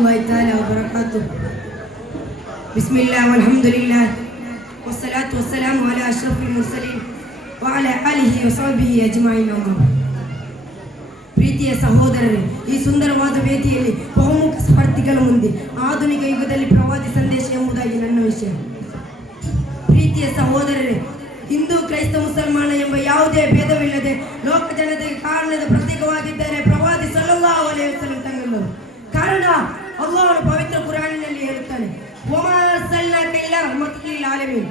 warahmatullahi taala wabarakatuh. Bismillah walhamdulillah wassalatu wassalamu ala ashrafil mursalin wa ala alihi wa sahbihi ajma'in. ಪ್ರೀತಿಯ ಸಹೋದರರೇ, ಈ ಸುಂದರವಾದ ವೇದಿಯಲ್ಲಿ ಬಹುಮುಖ ಸ್ಪರ್ಧಿಗಳ ಮುಂದೆ ಆಧುನಿಕ ಯುಗದಲ್ಲಿ ಪ್ರವಾದಿ ಸಂದೇಶ ಎಂಬುದಾಗಿ ನನ್ನ ವಿಷಯ. ಪ್ರೀತಿಯ ಸಹೋದರರೇ, ಹಿಂದೂ ಕ್ರೈಸ್ತ ಮುಸಲ್ಮಾನ ಎಂಬ ಯಾವುದೇ ಭೇದವಿಲ್ಲದೆ ಲೋಕ ಜನತೆಗೆ ಕಾರಣದ ಪ್ರತೀಕವಾಗಿದ್ದಾರೆ ಪ್ರವಾದಿ ಸಲ್ಲಲ್ಲಾಹು ಅಲೈಹಿ ವಸಲ್ಲಂ ತಂಗರು. ಕಾರಣ ಅಲ್ಲಾಹನು ಪವಿತ್ರ ಕುರಾನಿನಲ್ಲಿ ಹೇಳುತ್ತಾನೆ, ವಮಾ ಅರ್ಸಲ್ನಾಕ ಇಲ್ಲಾ ರಹ್ಮತಲ್ ಲಿಲ್ ಆಲಮೀನ್.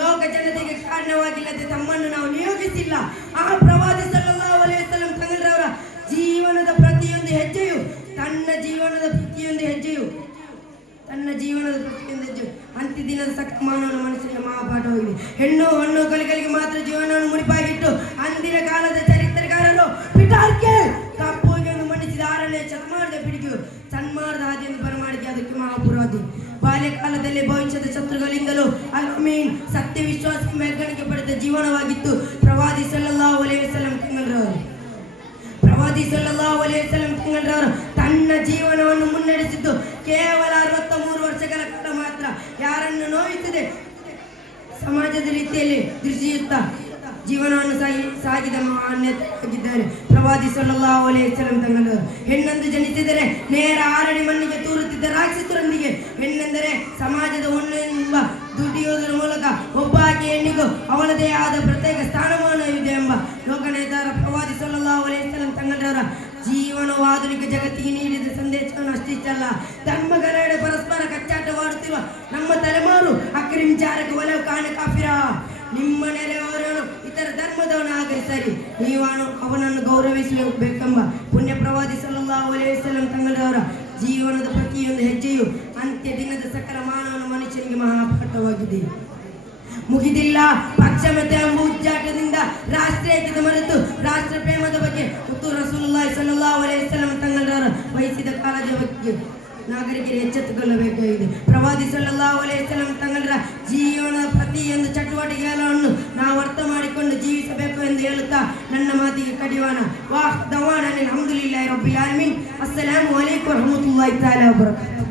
ಲೋಕ ಜನತೆಗೆ ಕಾರಣವಾಗಿಲ್ಲದೆ ತಮ್ಮನ್ನು ನಾವು ನಿಯೋಜಿಸಿಲ್ಲ. ಆ ಪ್ರವಾದಿ ಸಲ್ಲಲ್ಲಾಹು ಅಲೈಹಿ ವಸಲ್ಲಂ ತಂಗರವರ ಜೀವನದ ಪ್ರತಿಯೊಂದು ಹೆಜ್ಜೆಯು ತನ್ನ ಜೀವನದ ಪ್ರತಿಯೊಂದು ಹೆಜ್ಜೆಯು ಅಂತ್ಯ ದಿನದ ಸಕ್ರಮಾನವನ ಮನಸ್ಸಿನ ಮಹಾಪಾಠವಾಗಿದೆ. ಹೆಣ್ಣು ಹಣ್ಣು ಕಲಿಗಳಿಗೆ ಮಾತ್ರ ಜೀವನವನ್ನು ಮುಡಿಪಾಗಿಟ್ಟು ಅಂದಿನ ಕಾಲದ ಚರಿತ್ರೆಗಾರರು ಪಿಟಾರ್ಕೆ ಕಪ್ಪುಗೆಯನ್ನು ಮಂಡಿಸಿದ 6ನೇ ಶತಮಾನದ ಪಿಡಿಗೆಯು ಸನ್ಮಾರ್ಗದ ಹಾದಿಯನ್ನು ಬರಮಾಡಿಕೆ ಅದಕ್ಕೆ ಮಹಾಪುರಾದಿ. ಬಾಲ್ಯಕಾಲದಲ್ಲಿ ಭವಿಷ್ಯದ ಶತ್ರುಗಳಿಂದಲೂ ಅಲ್ ಅಮೀನ್ ಸತ್ಯ ವಿಶ್ವಾಸ ಮೆಗ್ಗಣಿಕೆ ಪಡೆದ ಜೀವನವಾಗಿತ್ತು ಪ್ರವಾದಿ ಸಲ್ಲಲ್ಲಾಹು ಅಲೈಹಿ ವಸಲ್ಲಂ ತಂಗರವರು. ಪ್ರವಾದಿ ಸಲ್ಲಲ್ಲಾಹು ಅಲೈಹಿ ವಸಲ್ಲಂ ತಂಗರವರು ತನ್ನ ಜೀವನವನ್ನು ಮುನ್ನಡೆಸಿದ್ದು ಕೇವಲ 63 ವರ್ಷಗಳ ಕಾಲ ಮಾತ್ರ. ಯಾರನ್ನು ನೋಯಿಸದೆ ಸಮಾಜದ ರೀತಿಯಲ್ಲಿ ದೃಷ್ಟಿಯುತ್ತಾ ಜೀವನವನ್ನು ಸಾಗಿದ ಮಾನ್ಯವಾಗಿದ್ದಾರೆ ಪ್ರವಾದಿ ಸಲ್ಲಲ್ಲಾಹು ಅಲೈಹಿ ವಸಲ್ಲಂ ತಂಗರವರು. ಹೆಣ್ಣೆಂದು ಜನಿಸಿದರೆ ನೇರ 6 ಅಡಿ ಮಣ್ಣಿಗೆ ತೂರುತ್ತಿದ್ದ ರಾಕ್ಷಸರೊಂದಿಗೆ ಹೆಣ್ಣೆಂದರೆ ಸಮಾಜದ ಹೊಣ್ಣು ಎಂಬ ದುಡಿಯುವುದರ ಮೂಲಕ ಒಬ್ಬ ಆಕೆ ಹೆಣ್ಣಿಗೂ ಅವಳದೇ ಆದ ಪ್ರತ್ಯೇಕ ಸ್ಥಾನಮಾನವಿದೆ ಎಂಬ ಲೋಕನೇತಾರ ಪ್ರವಾದಿ ಸಲ್ಲಲ್ಲಾಹು ಅಲೈಹಿ ವಸಲ್ಲಂ ತಂಗರವರ ಜೀವನವು ಆಧುನಿಕ ಜಗತ್ತಿಗೆ ನೀಡಿದ ಸಂದೇಶವನ್ನು ಅಷ್ಟಿಷ್ಟಲ್ಲ, ಧರ್ಮಗಳೆಡೆ ಪರಸ್ಪರ ಕಚ್ಚಾಟವಾಡುತ್ತಿರುವ ನಮ್ಮ ತಲೆಮಾರು ಅಕ್ರಿಮ್ ಚಾರಕ ಒಲವು ಕಾಣ ಕಾಫಿರ. ನಿಮ್ಮ ನೆರೆಯವರನ್ನು ಇತರ ಧರ್ಮದವನು ಆಗಲಿ ಸರಿ, ನೀವು ಅವನನ್ನು ಗೌರವಿಸಬೇಕೆಂಬ ಪುಣ್ಯ ಪ್ರವಾದಿ ಸಲ್ಲಲ್ಲಾಹು ಅಲೈಹಿ ವಸಲ್ಲಂ ತಂಗರವರ ಜೀವನದ ಪ್ರತಿಯೊಂದು ಹೆಜ್ಜೆಯು ಅಂತ್ಯ ದಿನದ ಸಕಲ ಮಾನವನ ಮನುಷ್ಯನಿಗೆ ಮಹಾಪಾಠವಾಗಿದೆ. ಮುಗಿದಿಲ್ಲ ಪಕ್ಷಮತ ಎಂಬ ಉಚ್ಚಾಟದಿಂದ ರಾಷ್ಟ್ರೀಯತೆ ಮರೆತು ರಾಷ್ಟ್ರ ಪ್ರೇಮದ ಬಗ್ಗೆ ಮುತ್ತು ರಸೂಲುಲ್ಲಾಹಿ ಸಲ್ಲಲ್ಲಾಹು ಅಲೈಹಿ ವಸಲ್ಲಂ ತಂಗರವರ ವಹಿಸಿದ ಕಾಳಜಿಯ ಬಗ್ಗೆ ನಾಗರಿಕರು ಎಚ್ಚೆತ್ತುಕೊಳ್ಳಬೇಕಾಗಿದೆ. ಪ್ರವಾದಿ ಸಲ್ಲಲ್ಲಾಹು ಅಲೈಹಿ ವಸಲ್ಲಂ ತಂಗರವರ ಜೀವನದ ಪ್ರತಿಯೊಂದು ಚಟುವಟಿಕೆಗಳನ್ನು ನಾವು ಅರ್ಥ ಮಾಡಿಕೊಂಡು ಜೀವಿಸಬೇಕು ಎಂದು ಹೇಳುತ್ತಾ ನನ್ನ ಮಾತಿಗೆ ಕಡಿವಾಣ. ವಾಹ್ ದವಾನ ಅಲ್ಹಮ್ದುಲಿಲ್ಲಾಹಿ ರಬ್ಬಿಲ್ ಆಲಮೀನ್. ಅಸ್ಸಲಾಮು ಅಲೈಕುಂ ವರಹಮತುಲ್ಲಾಹಿ ತಾಲಾ ವಬರಕಾತುಹು.